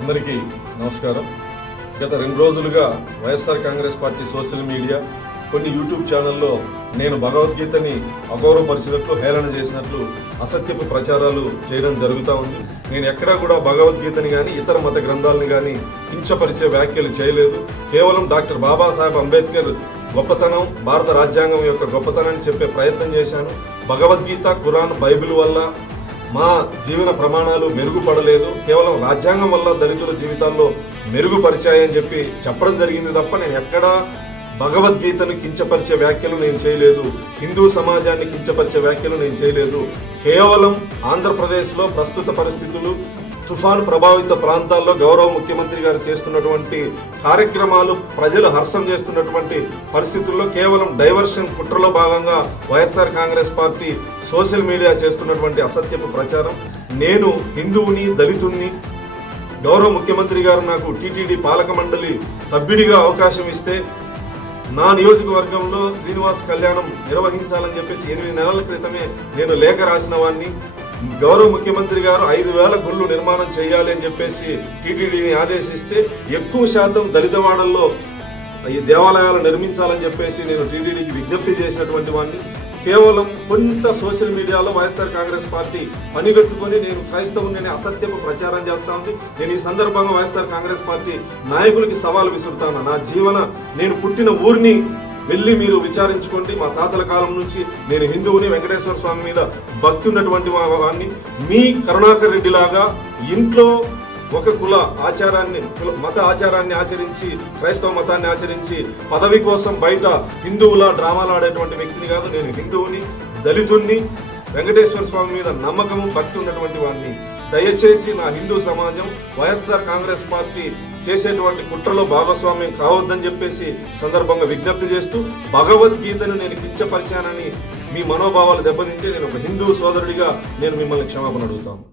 అందరికీ నమస్కారం. గత 2 రోజులుగా YSR Congress party social media కొన్ని యూట్యూబ్ ఛానల్లో నేను భగవద్గీతని అగౌరవపరిచినట్లు, హేళన చేసినట్లు అసత్యపు ప్రచారాలు చేయడం జరుగుతూ ఉంది. నేను ఎక్కడా కూడా భగవద్గీతని కానీ ఇతర మత గ్రంథాలను కానీ కించపరిచే వ్యాఖ్యలు చేయలేదు. కేవలం డాక్టర్ బాబాసాహెబ్ అంబేద్కర్ గొప్పతనం, భారత రాజ్యాంగం యొక్క గొప్పతనాన్ని చెప్పే ప్రయత్నం చేశాను. భగవద్గీత, ఖురాన్, బైబిల్ వల్ల మా జీవన ప్రమాణాలు మెరుగుపడలేదు, కేవలం రాజ్యాంగం వల్ల దళితుల జీవితాల్లో మెరుగుపరిచాయని చెప్పడం జరిగింది తప్ప నేను ఎక్కడా భగవద్గీతను కించపరిచే వ్యాఖ్యలు నేను చేయలేదు. హిందూ సమాజాన్ని కించపరిచే వ్యాఖ్యలు నేను చేయలేదు. కేవలం ఆంధ్రప్రదేశ్లో ప్రస్తుత పరిస్థితులు, తుఫాను ప్రభావిత ప్రాంతాల్లో గౌరవ ముఖ్యమంత్రి గారు చేస్తున్నటువంటి కార్యక్రమాలు, ప్రజలు హర్షం చేస్తున్నటువంటి పరిస్థితుల్లో కేవలం డైవర్షన్ కుట్రలో భాగంగా YSR Congress party social media చేస్తున్నటువంటి అసత్యపు ప్రచారం. నేను హిందువుని, దళితుణ్ణి. గౌరవ ముఖ్యమంత్రి గారు నాకు టీటీడీ పాలక మండలి సభ్యుడిగా అవకాశం ఇస్తే నా నియోజకవర్గంలో శ్రీనివాస్ కళ్యాణం నిర్వహించాలని 8 నెలల క్రితమే నేను లేఖ రాసిన వాడిని. గౌరవ ముఖ్యమంత్రి గారు 5,000 గుళ్ళు నిర్మాణం చేయాలి అని టీటీడీని ఆదేశిస్తే ఎక్కువ శాతం దళితవాడల్లో ఈ దేవాలయాలు నిర్మించాలని నేను టీటీడీకి విజ్ఞప్తి చేసినటువంటి వాడిని. కేవలం కొంత సోషల్ మీడియాలో వైఎస్ఆర్ కాంగ్రెస్ పార్టీ పనిగట్టుకొని నేను క్రైస్తవుని అసత్యపు ప్రచారం చేస్తా ఉంది. నేను ఈ సందర్భంగా వైఎస్ఆర్ కాంగ్రెస్ పార్టీ నాయకులకి సవాల్ విసురుతాను. నేను పుట్టిన ఊరిని వెళ్ళి మీరు విచారించుకోండి. మా తాతల కాలం నుంచి నేను హిందువుని, వెంకటేశ్వర స్వామి మీద భక్తి ఉన్నటువంటి వాడిని. మీ కరుణాకర్ రెడ్డి లాగా ఇంట్లో ఒక మత ఆచారాన్ని ఆచరించి, క్రైస్తవ మతాన్ని ఆచరించి పదవి కోసం బయట హిందువుల డ్రామాలు ఆడేటువంటి వ్యక్తిని కాదు. నేను హిందువుని, దళితుణ్ణి, వెంకటేశ్వర స్వామి మీద నమ్మకము, భక్తి ఉన్నటువంటి వాడిని. దయచేసి నా హిందూ సమాజం వైఎస్ఆర్ కాంగ్రెస్ పార్టీ చేసేటువంటి కుట్రలో భాగస్వామ్యం కావద్దని సందర్భంగా విజ్ఞప్తి చేస్తూ, భగవద్గీతను నేను కించపరిచానని మీ మనోభావాలు దెబ్బతింటే నేను ఒక హిందూ సోదరుడిగా నేను మిమ్మల్ని క్షమాపణ అడుగుతాను.